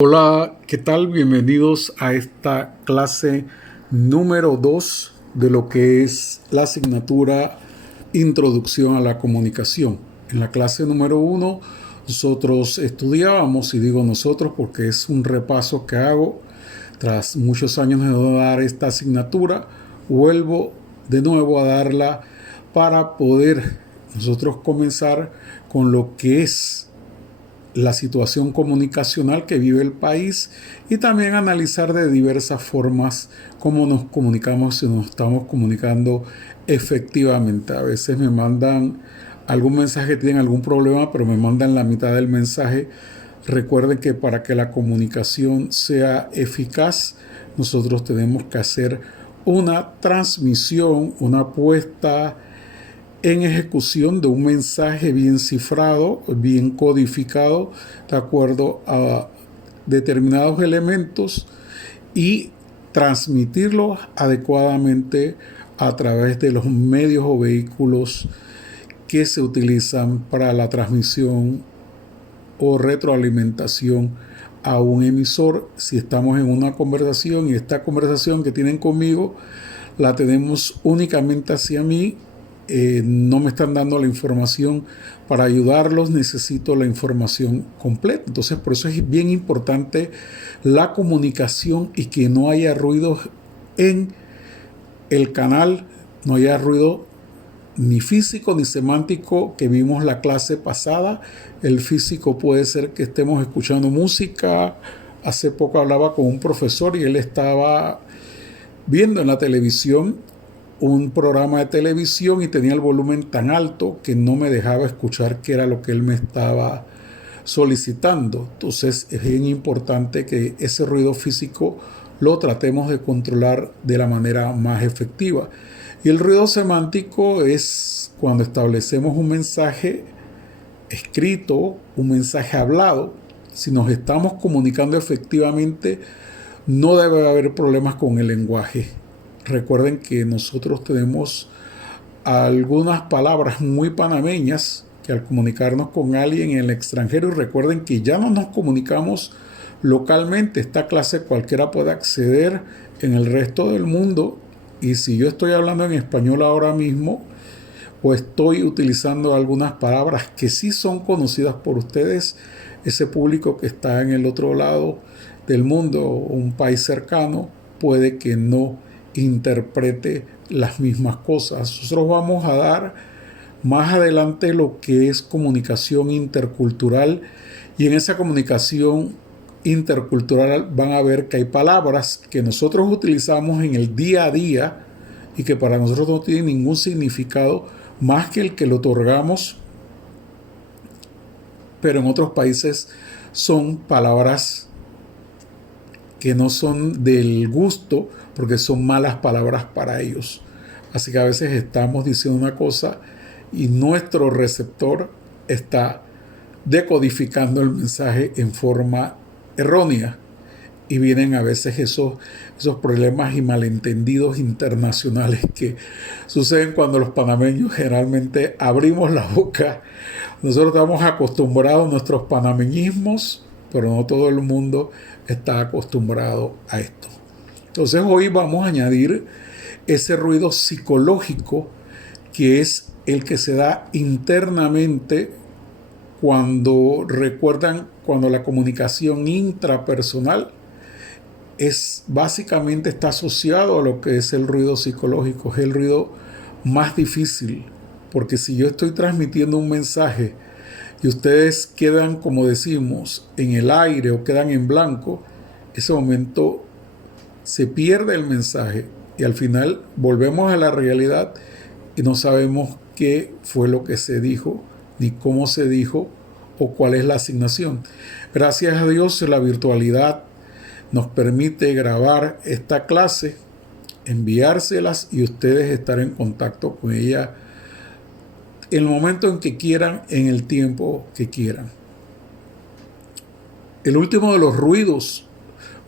Hola, ¿qué tal? Bienvenidos a esta clase número 2 de lo que es la asignatura Introducción a la Comunicación. En la clase número 1 nosotros estudiábamos, y digo nosotros porque es un repaso que hago tras muchos años de no dar esta asignatura, vuelvo de nuevo a darla para poder nosotros comenzar con lo que es la situación comunicacional que vive el país y también analizar de diversas formas cómo nos comunicamos, si nos estamos comunicando efectivamente. A veces me mandan algún mensaje, tienen algún problema, pero me mandan la mitad del mensaje. Recuerden que para que la comunicación sea eficaz, nosotros tenemos que hacer una transmisión, una puesta en ejecución de un mensaje bien cifrado, bien codificado, de acuerdo a determinados elementos y transmitirlo adecuadamente a través de los medios o vehículos que se utilizan para la transmisión o retroalimentación a un emisor. Si estamos en una conversación y esta conversación que tienen conmigo la tenemos únicamente hacia mí, no me están dando la información para ayudarlos, necesito la información completa. Entonces, por eso es bien importante la comunicación y que no haya ruido en el canal, no haya ruido ni físico ni semántico que vimos la clase pasada. El físico puede ser que estemos escuchando música. Hace poco hablaba con un profesor y él estaba viendo en la televisión un programa de televisión y tenía el volumen tan alto que no me dejaba escuchar qué era lo que él me estaba solicitando. Entonces es bien importante que ese ruido físico lo tratemos de controlar de la manera más efectiva. Y el ruido semántico es cuando establecemos un mensaje escrito, un mensaje hablado. Si nos estamos comunicando efectivamente, no debe haber problemas con el lenguaje. Recuerden que nosotros tenemos algunas palabras muy panameñas que al comunicarnos con alguien en el extranjero, y recuerden que ya no nos comunicamos localmente, esta clase cualquiera puede acceder en el resto del mundo, y si yo estoy hablando en español ahora mismo o estoy utilizando algunas palabras que sí son conocidas por ustedes, ese público que está en el otro lado del mundo, un país cercano, puede que no interprete las mismas cosas. Nosotros vamos a dar más adelante lo que es comunicación intercultural, y en esa comunicación intercultural van a ver que hay palabras que nosotros utilizamos en el día a día y que para nosotros no tienen ningún significado más que el que le otorgamos, pero en otros países son palabras que no son del gusto porque son malas palabras para ellos. Así que a veces estamos diciendo una cosa y nuestro receptor está decodificando el mensaje en forma errónea, y vienen a veces esos problemas y malentendidos internacionales que suceden cuando los panameños generalmente abrimos la boca. Nosotros estamos acostumbrados a nuestros panameñismos, pero no todo el mundo está acostumbrado a esto. Entonces hoy vamos a añadir ese ruido psicológico que es el que se da internamente cuando cuando la comunicación intrapersonal básicamente está asociado a lo que es el ruido psicológico. Es el ruido más difícil, porque si yo estoy transmitiendo un mensaje y ustedes quedan, como decimos, en el aire o quedan en blanco, ese momento se pierde el mensaje y al final volvemos a la realidad y no sabemos qué fue lo que se dijo, ni cómo se dijo o cuál es la asignación. Gracias a Dios, la virtualidad nos permite grabar esta clase, enviárselas y ustedes estar en contacto con ella en el momento en que quieran, en el tiempo que quieran. El último de los ruidos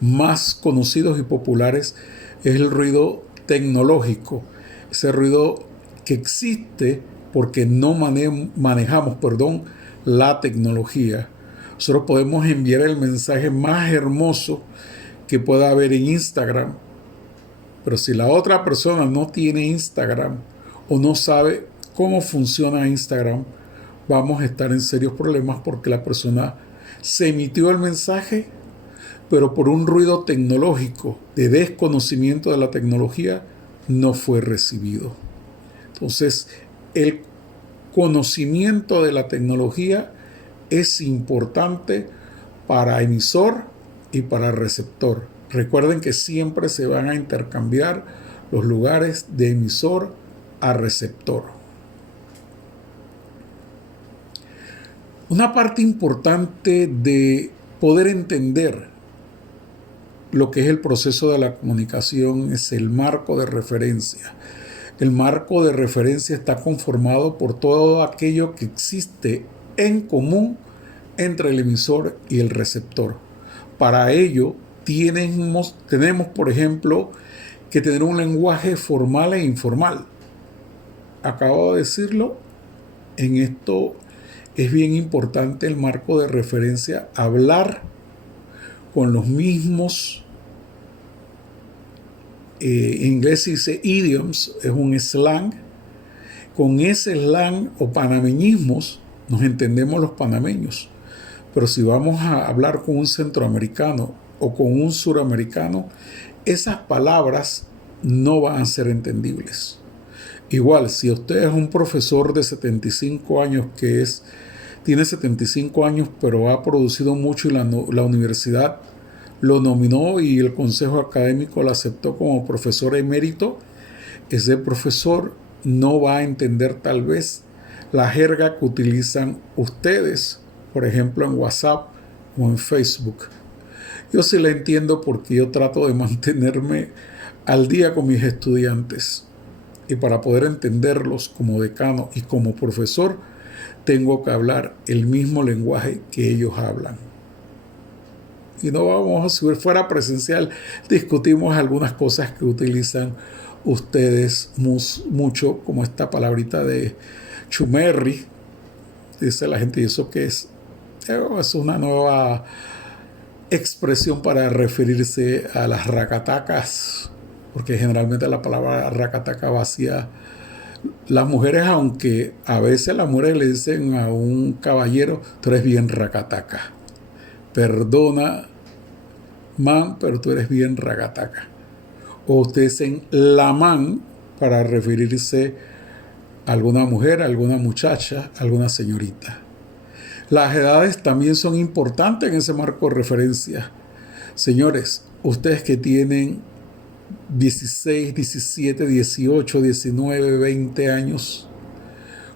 más conocidos y populares es el ruido tecnológico, ese ruido que existe porque no manejamos la tecnología. Nosotros podemos enviar el mensaje más hermoso que pueda haber en Instagram, pero si la otra persona no tiene Instagram o no sabe cómo funciona Instagram, vamos a estar en serios problemas porque la persona se emitió el mensaje, pero por un ruido tecnológico de desconocimiento de la tecnología no fue recibido. Entonces, el conocimiento de la tecnología es importante para emisor y para receptor. Recuerden que siempre se van a intercambiar los lugares de emisor a receptor. Una parte importante de poder entender lo que es el proceso de la comunicación es el marco de referencia. El marco de referencia está conformado por todo aquello que existe en común entre el emisor y el receptor. Para ello tenemos, por ejemplo, que tener un lenguaje formal e informal. Acabo de decirlo, en esto es bien importante el marco de referencia, hablar con los mismos, en inglés se dice idioms, es un slang. Con ese slang o panameñismos nos entendemos los panameños. Pero si vamos a hablar con un centroamericano o con un suramericano, esas palabras no van a ser entendibles. Igual, si usted es un profesor de 75 años tiene 75 años, pero ha producido mucho y la universidad lo nominó y el consejo académico lo aceptó como profesor emérito, ese profesor no va a entender tal vez la jerga que utilizan ustedes, por ejemplo en WhatsApp o en Facebook. Yo sí la entiendo porque yo trato de mantenerme al día con mis estudiantes y para poder entenderlos como decano y como profesor tengo que hablar el mismo lenguaje que ellos hablan. Y no vamos a subir fuera presencial, discutimos algunas cosas que utilizan ustedes mucho, como esta palabrita de chumerri, dice la gente, ¿y eso qué es? Es una nueva expresión para referirse a las racatacas, porque generalmente la palabra racataca va hacia las mujeres, aunque a veces las mujeres le dicen a un caballero, tú eres bien racataca. Perdona, man, pero tú eres bien racataca. O ustedes dicen la man para referirse a alguna mujer, a alguna muchacha, a alguna señorita. Las edades también son importantes en ese marco de referencia. Señores, ustedes que tienen 16, 17, 18, 19, 20 años,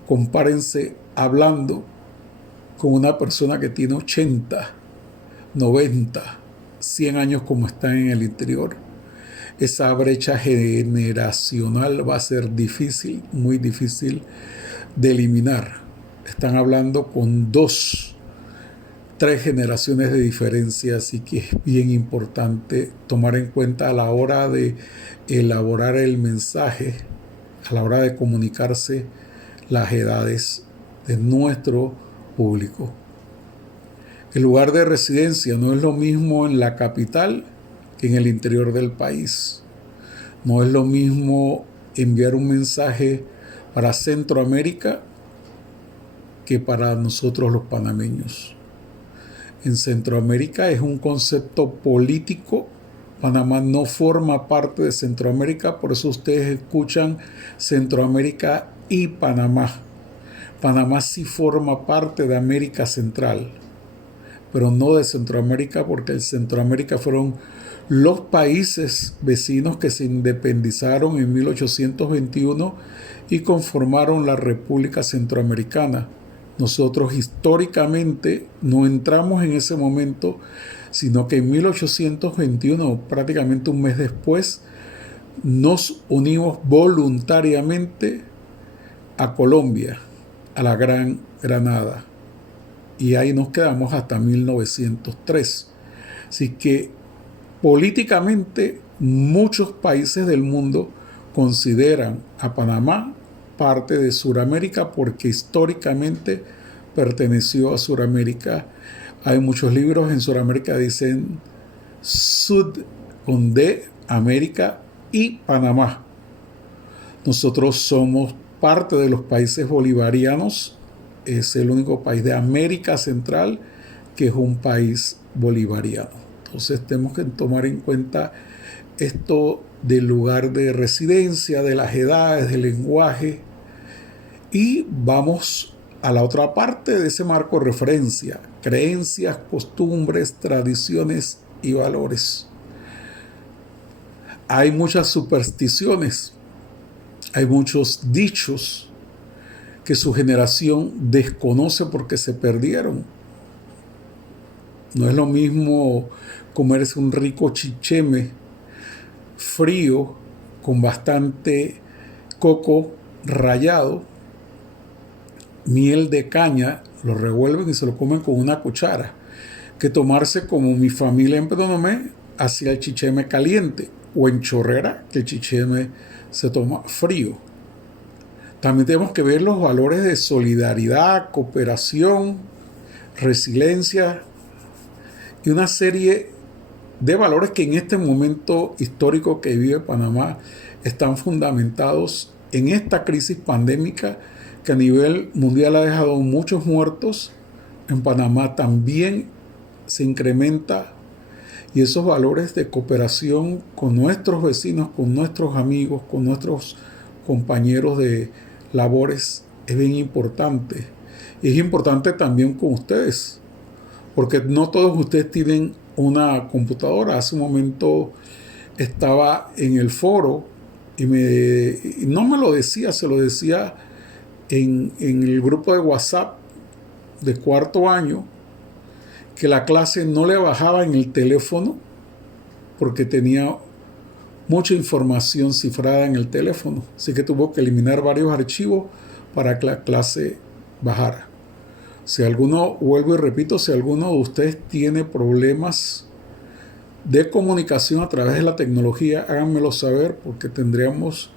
compárense hablando con una persona que tiene 80, 90, 100 años como están en el interior. Esa brecha generacional va a ser difícil, muy difícil de eliminar. Están hablando con 2, 3 generaciones de diferencia, así que es bien importante tomar en cuenta a la hora de elaborar el mensaje, a la hora de comunicarse, las edades de nuestro público. El lugar de residencia no es lo mismo en la capital que en el interior del país. No es lo mismo enviar un mensaje para Centroamérica que para nosotros los panameños. En Centroamérica es un concepto político. Panamá no forma parte de Centroamérica, por eso ustedes escuchan Centroamérica y Panamá. Panamá sí forma parte de América Central, pero no de Centroamérica, porque en Centroamérica fueron los países vecinos que se independizaron en 1821 y conformaron la República Centroamericana. Nosotros históricamente no entramos en ese momento, sino que en 1821, prácticamente un mes después, nos unimos voluntariamente a Colombia, a la Gran Granada. Y ahí nos quedamos hasta 1903. Así que políticamente muchos países del mundo consideran a Panamá parte de Sudamérica porque históricamente perteneció a Sudamérica Hay muchos libros en Sudamérica dicen Sud con D, América y Panamá. Nosotros somos parte de los países bolivarianos. Es el único país de América Central que es un país bolivariano. Entonces tenemos que tomar en cuenta esto del lugar de residencia, de las edades, del lenguaje. Y vamos a la otra parte de ese marco de referencia: creencias, costumbres, tradiciones y valores. Hay muchas supersticiones, hay muchos dichos que su generación desconoce porque se perdieron. No es lo mismo comerse un rico chicheme frío con bastante coco rallado, miel de caña, lo revuelven y se lo comen con una cuchara, que tomarse como mi familia en Penonomé hacía el chicheme caliente, o en Chorrera, que el chicheme se toma frío. También tenemos que ver los valores de solidaridad, cooperación, resiliencia y una serie de valores que en este momento histórico que vive Panamá están fundamentados en esta crisis pandémica que a nivel mundial ha dejado muchos muertos. En Panamá también se incrementa, y esos valores de cooperación con nuestros vecinos, con nuestros amigos, con nuestros compañeros de labores es bien importante. Y es importante también con ustedes, porque no todos ustedes tienen una computadora. Hace un momento estaba en el foro y no me lo decía, se lo decía en el grupo de WhatsApp de cuarto año, que la clase no le bajaba en el teléfono porque tenía mucha información cifrada en el teléfono. Así que tuvo que eliminar varios archivos para que la clase bajara. Si alguno, vuelvo y repito, si alguno de ustedes tiene problemas de comunicación a través de la tecnología, háganmelo saber, porque tendríamos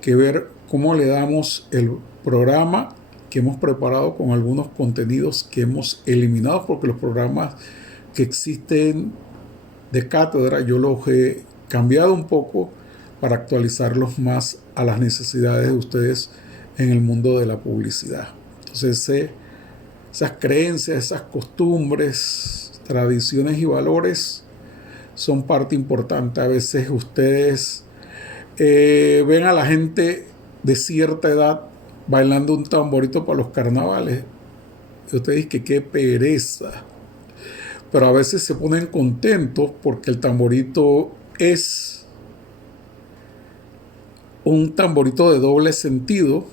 que ver cómo le damos el programa que hemos preparado con algunos contenidos que hemos eliminado, porque los programas que existen de cátedra yo los he cambiado un poco para actualizarlos más a las necesidades de ustedes en el mundo de la publicidad. Entonces, esas creencias, esas costumbres, tradiciones y valores son parte importante. A veces ustedes ven a la gente de cierta edad bailando un tamborito para los carnavales y ustedes dicen que qué pereza, pero a veces se ponen contentos porque el tamborito es un tamborito de doble sentido.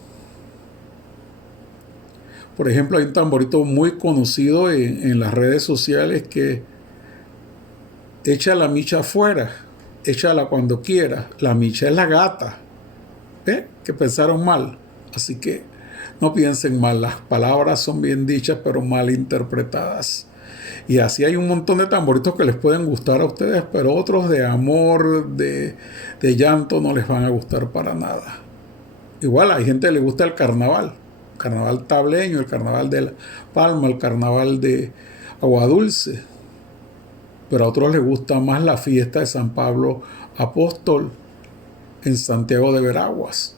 Por ejemplo, hay un tamborito muy conocido en las redes sociales que echa la micha afuera, échala cuando quiera. La micha es la gata. Que pensaron mal. Así que no piensen mal, las palabras son bien dichas pero mal interpretadas. Y así hay un montón de tamboritos que les pueden gustar a ustedes, pero otros de amor, de llanto, no les van a gustar para nada. Igual hay gente que le gusta el carnaval tableño, el carnaval de La Palma, el carnaval de Aguadulce, pero a otros les gusta más la fiesta de San Pablo Apóstol en Santiago de Veraguas.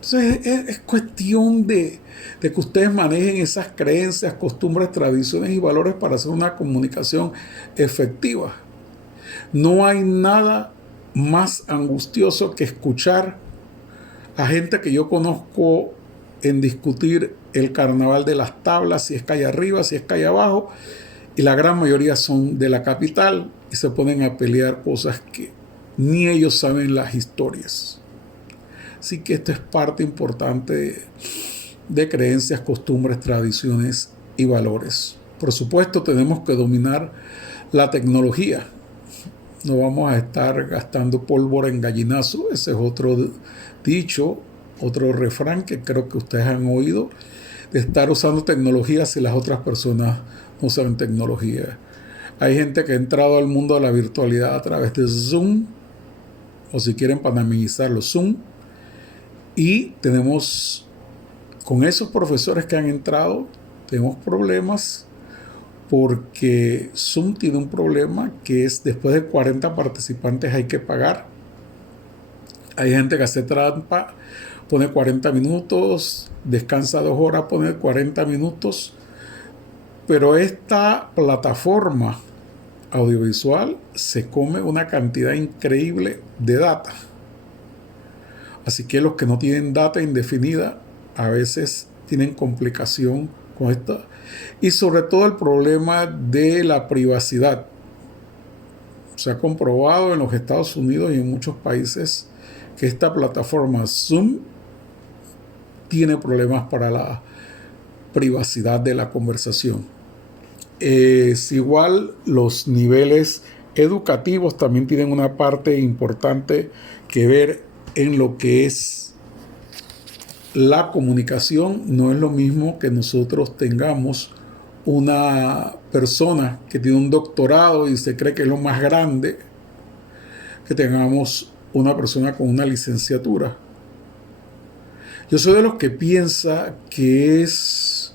Entonces es cuestión de que ustedes manejen esas creencias, costumbres, tradiciones y valores para hacer una comunicación efectiva. No hay nada más angustioso que escuchar a gente que yo conozco en discutir el carnaval de las tablas, si es calle arriba, si es calle abajo, y la gran mayoría son de la capital y se ponen a pelear cosas que ni ellos saben las historias. Así que esto es parte importante de creencias, costumbres, tradiciones y valores. Por supuesto, tenemos que dominar la tecnología. No vamos a estar gastando pólvora en gallinazo. Ese es otro dicho, otro refrán que creo que ustedes han oído, de estar usando tecnología si las otras personas no saben tecnología. Hay gente que ha entrado al mundo de la virtualidad a través de Zoom, o si quieren panamizarlo, Zoom, y tenemos, con esos profesores que han entrado, tenemos problemas porque Zoom tiene un problema que es después de 40 participantes hay que pagar. Hay gente que hace trampa, pone 40 minutos, descansa 2 horas, pone 40 minutos, pero esta plataforma audiovisual se come una cantidad increíble de data. Así que los que no tienen data indefinida a veces tienen complicación con esto. Y sobre todo el problema de la privacidad. Se ha comprobado en los Estados Unidos y en muchos países que esta plataforma Zoom tiene problemas para la privacidad de la conversación. Es igual, los niveles educativos también tienen una parte importante que ver en lo que es la comunicación. No es lo mismo que nosotros tengamos una persona que tiene un doctorado y se cree que es lo más grande, que tengamos una persona con una licenciatura. Yo soy de los que piensa que es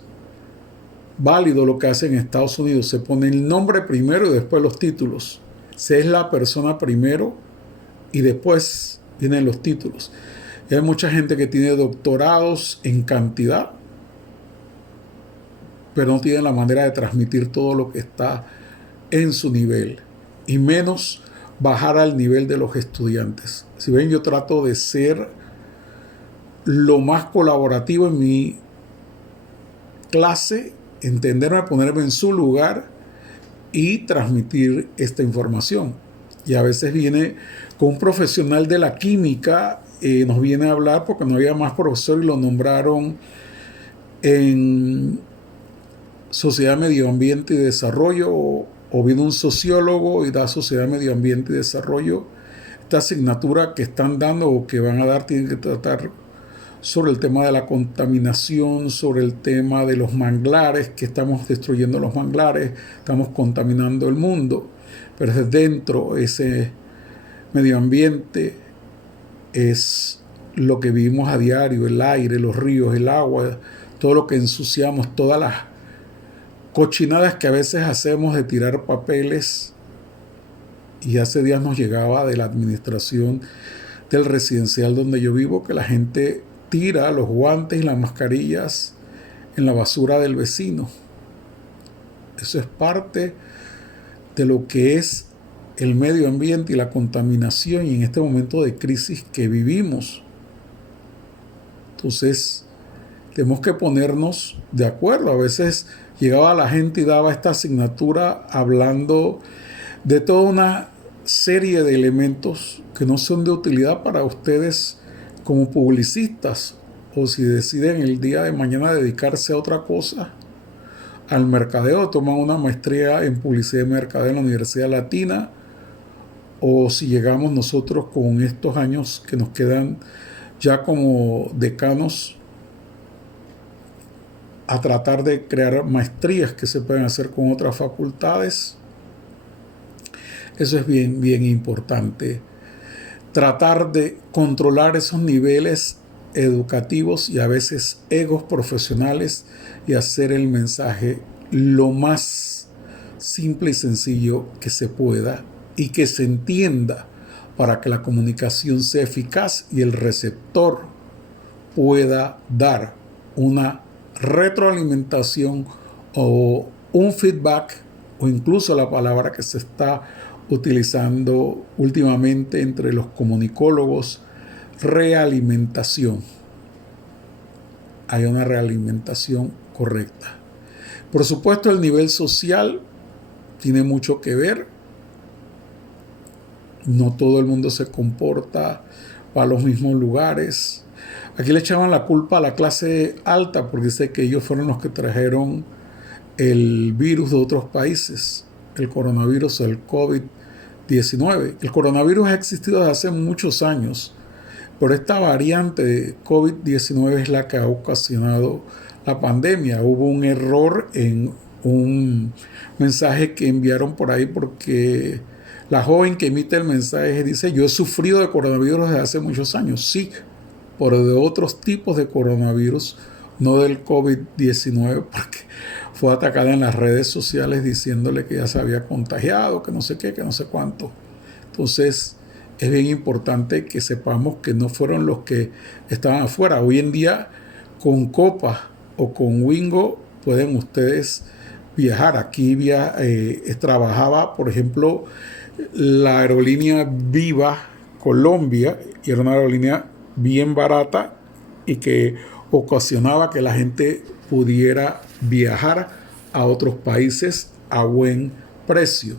válido lo que hacen en Estados Unidos. Se pone el nombre primero y después los títulos. Se es la persona primero y después vienen los títulos. Y hay mucha gente que tiene doctorados en cantidad, pero no tiene la manera de transmitir todo lo que está en su nivel, y menos bajar al nivel de los estudiantes. Si ven, yo trato de ser lo más colaborativo en mi clase, entenderme, ponerme en su lugar y transmitir esta información. Y a veces viene con un profesional de la química, nos viene a hablar porque no había más profesor y lo nombraron en Sociedad, Medio Ambiente y Desarrollo, o viene un sociólogo y da Sociedad, Medio Ambiente y Desarrollo. Esta asignatura que están dando o que van a dar tienen que tratar sobre el tema de la contaminación, sobre el tema de los manglares, que estamos destruyendo los manglares, estamos contaminando el mundo, pero es dentro ese medio ambiente es lo que vivimos a diario, el aire, los ríos, el agua, todo lo que ensuciamos, todas las cochinadas que a veces hacemos de tirar papeles. Y hace días nos llegaba de la administración del residencial donde yo vivo que la gente tira los guantes y las mascarillas en la basura del vecino. Eso es parte de lo que es el medio ambiente y la contaminación y en este momento de crisis que vivimos. Entonces, tenemos que ponernos de acuerdo. A veces llegaba la gente y daba esta asignatura hablando de toda una serie de elementos que no son de utilidad para ustedes como publicistas, o si deciden el día de mañana dedicarse a otra cosa, al mercadeo, toman una maestría en publicidad y mercadeo en la Universidad Latina, o si llegamos nosotros con estos años que nos quedan ya como decanos a tratar de crear maestrías que se pueden hacer con otras facultades. Eso es bien, bien importante. Tratar de controlar esos niveles educativos y a veces egos profesionales y hacer el mensaje lo más simple y sencillo que se pueda y que se entienda para que la comunicación sea eficaz y el receptor pueda dar una retroalimentación o un feedback, o incluso la palabra que se está utilizando últimamente entre los comunicólogos, realimentación. Hay una realimentación correcta. Por supuesto, el nivel social tiene mucho que ver. No todo el mundo se comporta para los mismos lugares. Aquí le echaban la culpa a la clase alta porque dice que ellos fueron los que trajeron el virus de otros países, el coronavirus, el COVID-19. El coronavirus ha existido desde hace muchos años, pero esta variante de COVID-19 es la que ha ocasionado la pandemia. Hubo un error en un mensaje que enviaron por ahí porque la joven que emite el mensaje dice: yo he sufrido de coronavirus desde hace muchos años. Sí, pero de otros tipos de coronavirus, no del COVID-19, porque fue atacada en las redes sociales diciéndole que ya se había contagiado, que no sé qué, que no sé cuánto. Entonces, es bien importante que sepamos que no fueron los que estaban afuera. Hoy en día, con Copa o con Wingo, pueden ustedes viajar. Aquí trabajaba, por ejemplo, la aerolínea Viva Colombia, y era una aerolínea bien barata y que ocasionaba que la gente pudiera viajar a otros países a buen precio.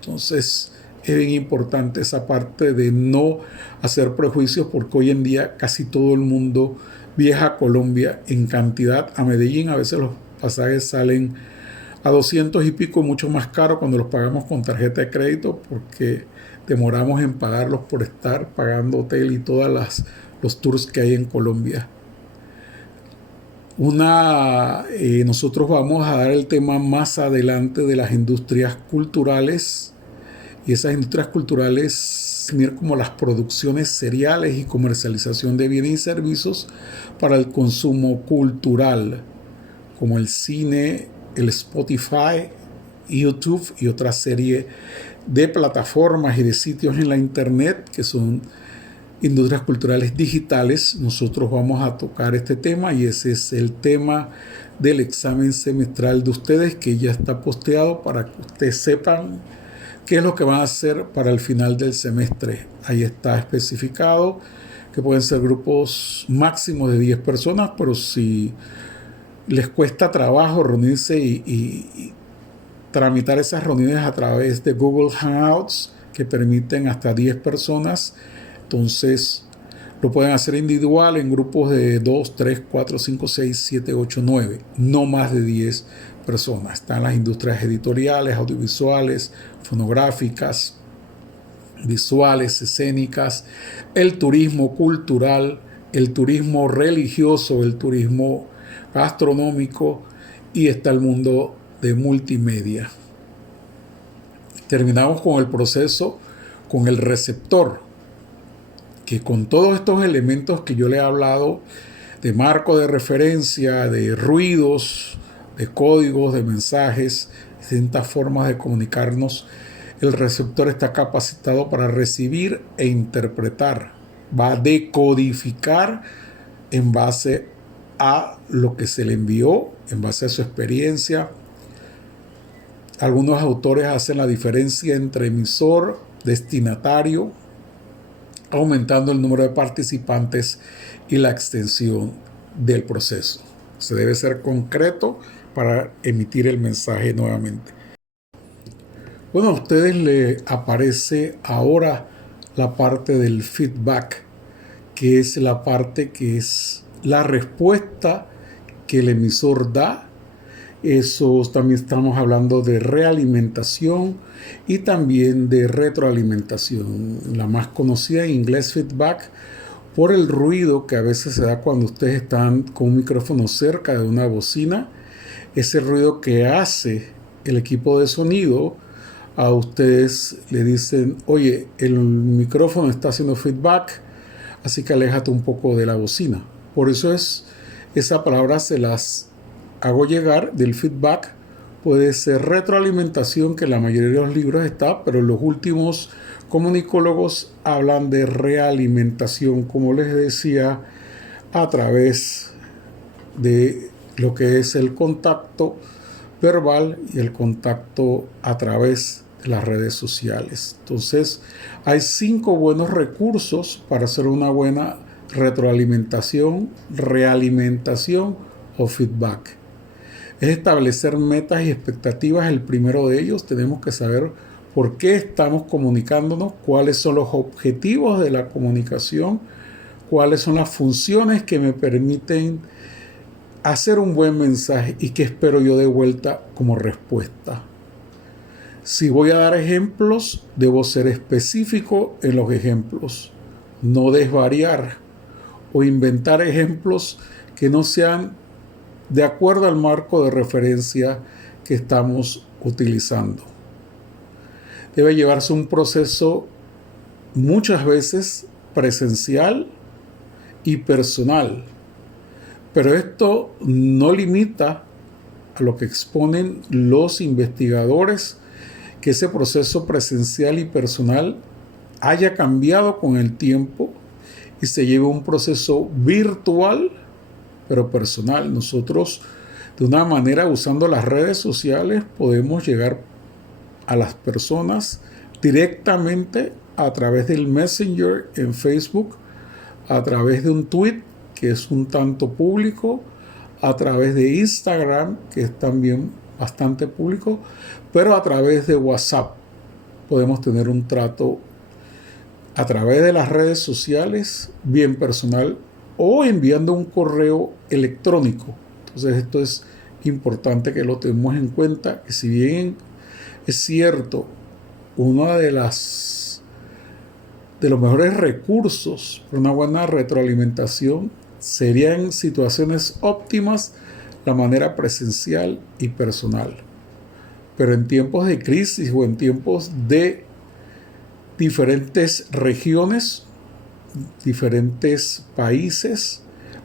Entonces, es bien importante esa parte de no hacer prejuicios, porque hoy en día casi todo el mundo viaja a Colombia en cantidad. A Medellín a veces los pasajes salen a 200 y pico, mucho más caro cuando los pagamos con tarjeta de crédito, porque demoramos en pagarlos por estar pagando hotel y todas los tours que hay en Colombia. Nosotros vamos a dar el tema más adelante de las industrias culturales, y esas industrias culturales miran como las producciones seriales y comercialización de bienes y servicios para el consumo cultural, como el cine, el Spotify, YouTube y otra serie de plataformas y de sitios en la internet que son industrias culturales digitales. Nosotros vamos a tocar este tema, y ese es el tema del examen semestral de ustedes, que ya está posteado para que ustedes sepan qué es lo que van a hacer para el final del semestre. Ahí está especificado que pueden ser grupos máximos de 10 personas, pero si les cuesta trabajo reunirse y tramitar esas reuniones a través de Google Hangouts, que permiten hasta 10 personas, entonces lo pueden hacer individual en grupos de 2, 3, 4, 5, 6, 7, 8, 9, no más de 10 personas. Están las industrias editoriales, audiovisuales, fonográficas, visuales, escénicas, el turismo cultural, el turismo religioso, el turismo gastronómico, y está el mundo de multimedia. Terminamos con el proceso, con el receptor, que con todos estos elementos que yo le he hablado, de marco de referencia, de ruidos, de códigos, de mensajes, distintas formas de comunicarnos, el receptor está capacitado para recibir e interpretar. Va a decodificar en base a lo que se le envió, en base a su experiencia. Algunos autores hacen la diferencia entre emisor, destinatario, aumentando el número de participantes y la extensión del proceso. Se debe ser concreto para emitir el mensaje nuevamente. Bueno, a ustedes les aparece ahora la parte del feedback, que es la parte que es la respuesta que el emisor da. Eso también estamos hablando de realimentación y también de retroalimentación. La más conocida en inglés, feedback, por el ruido que a veces se da cuando ustedes están con un micrófono cerca de una bocina. Ese ruido que hace el equipo de sonido, a ustedes le dicen: oye, el micrófono está haciendo feedback, así que aléjate un poco de la bocina. Por eso esa palabra se las hago llegar. Del feedback puede ser retroalimentación, que en la mayoría de los libros está, pero los últimos comunicólogos hablan de realimentación, como les decía, a través de lo que es el contacto verbal y el contacto a través de las redes sociales. Entonces, hay 5 buenos recursos para hacer una buena retroalimentación, realimentación o feedback. Es establecer metas y expectativas. El primero de ellos, tenemos que saber por qué estamos comunicándonos, cuáles son los objetivos de la comunicación, cuáles son las funciones que me permiten hacer un buen mensaje y qué espero yo de vuelta como respuesta. Si voy a dar ejemplos, debo ser específico en los ejemplos, no desvariar o inventar ejemplos que no sean de acuerdo al marco de referencia que estamos utilizando. Debe llevarse un proceso muchas veces presencial y personal, Pero esto no limita a lo que exponen los investigadores, que ese proceso presencial y personal haya cambiado con el tiempo y se lleve a un proceso virtual pero personal. Nosotros, de una manera, usando las redes sociales, podemos llegar a las personas directamente a través del Messenger en Facebook, a través de un tweet que es un tanto público, a través de Instagram, que es también bastante público, pero a través de WhatsApp podemos tener un trato a través de las redes sociales, bien personal, o enviando un correo electrónico. Entonces esto es importante que lo tengamos en cuenta, que si bien es cierto, uno de los mejores recursos para una buena retroalimentación sería en situaciones óptimas la manera presencial y personal. Pero en tiempos de crisis o en tiempos de diferentes regiones, diferentes países,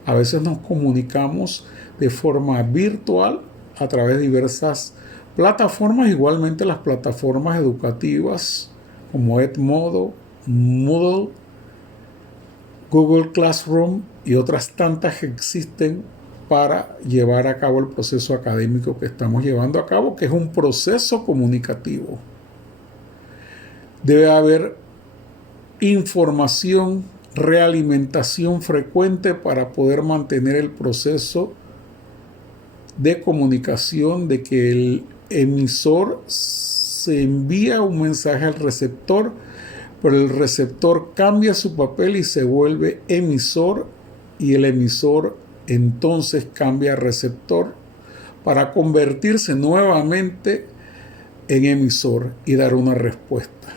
a veces nos comunicamos de forma virtual a través de diversas plataformas, igualmente las plataformas educativas como Edmodo, Moodle, Google Classroom y otras tantas que existen para llevar a cabo el proceso académico que estamos llevando a cabo, que es un proceso comunicativo. Debe haber información, realimentación frecuente para poder mantener el proceso de comunicación, de que el emisor se envía un mensaje al receptor, pero el receptor cambia su papel y se vuelve emisor, y el emisor entonces cambia a receptor para convertirse nuevamente en emisor y dar una respuesta.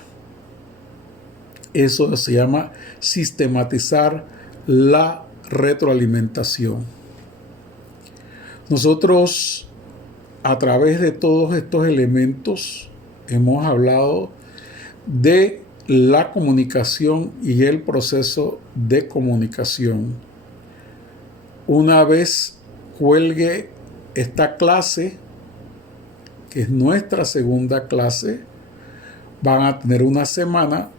Eso se llama sistematizar la retroalimentación. Nosotros, a través de todos estos elementos, hemos hablado de la comunicación y el proceso de comunicación. Una vez cuelgue esta clase, que es nuestra segunda clase, van a tener una semana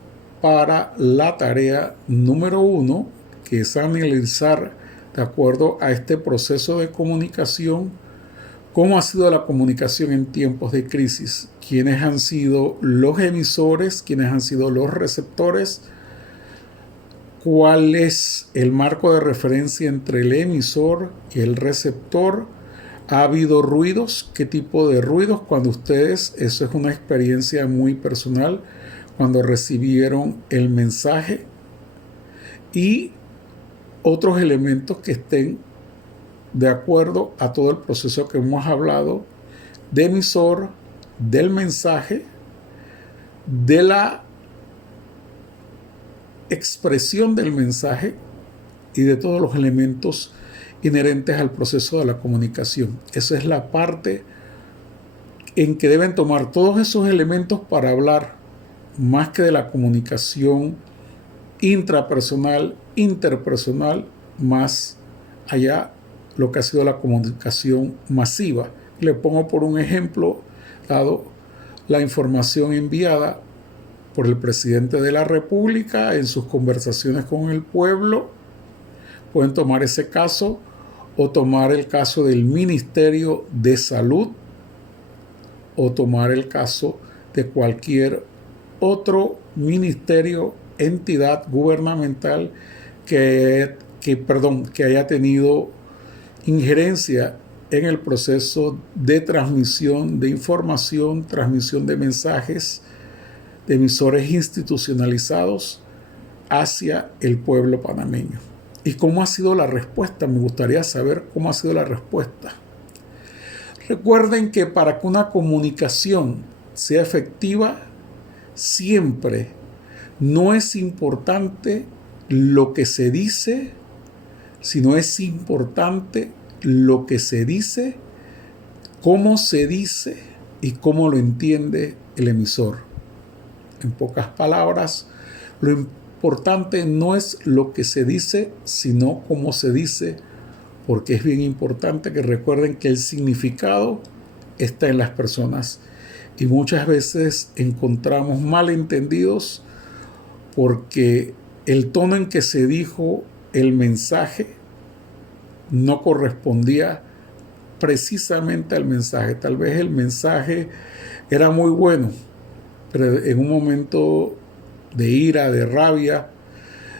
para la tarea número 1, que es analizar, de acuerdo a este proceso de comunicación, cómo ha sido la comunicación en tiempos de crisis, quiénes han sido los emisores, quiénes han sido los receptores, cuál es el marco de referencia entre el emisor y el receptor. ¿Ha habido ruidos? ¿Qué tipo de ruidos? Cuando ustedes, eso es una experiencia muy personal, cuando recibieron el mensaje, y otros elementos que estén de acuerdo a todo el proceso que hemos hablado de emisor, del mensaje, de la expresión del mensaje y de todos los elementos inherentes al proceso de la comunicación. Esa es la parte en que deben tomar todos esos elementos para hablar más que de la comunicación intrapersonal, interpersonal, más allá lo que ha sido la comunicación masiva. Le pongo por un ejemplo dado la información enviada por el presidente de la República en sus conversaciones con el pueblo. Pueden tomar ese caso o tomar el caso del Ministerio de Salud o tomar el caso de cualquier otro ministerio, entidad gubernamental que haya tenido injerencia en el proceso de transmisión de información, transmisión de mensajes de emisores institucionalizados hacia el pueblo panameño. ¿Y cómo ha sido la respuesta? Me gustaría saber cómo ha sido la respuesta. Recuerden que para que una comunicación sea efectiva, siempre no es importante lo que se dice, sino es importante lo que se dice, cómo se dice y cómo lo entiende el emisor. En pocas palabras, lo importante no es lo que se dice, sino cómo se dice, porque es bien importante que recuerden que el significado está en las personas y muchas veces encontramos malentendidos porque el tono en que se dijo el mensaje no correspondía precisamente al mensaje. Tal vez el mensaje era muy bueno, pero en un momento de ira, de rabia,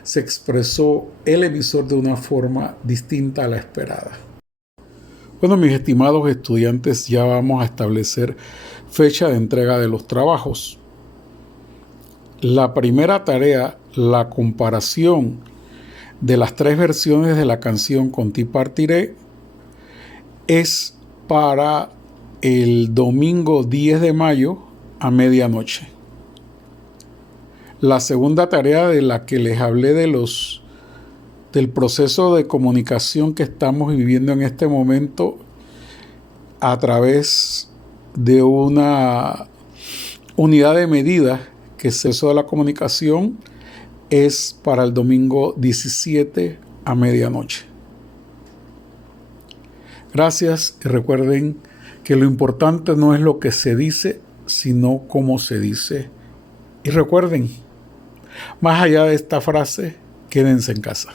se expresó el emisor de una forma distinta a la esperada. Bueno, mis estimados estudiantes, ya vamos a establecer fecha de entrega de los trabajos. La primera tarea, la comparación de las 3 versiones de la canción Con ti partiré, es para el domingo 10 de mayo a medianoche. La segunda tarea, de la que les hablé del proceso de comunicación que estamos viviendo en este momento a través de una unidad de medida que es eso de la comunicación, es para el domingo 17 a medianoche. Gracias y recuerden que lo importante no es lo que se dice, sino cómo se dice. Y recuerden, más allá de esta frase, quédense en casa.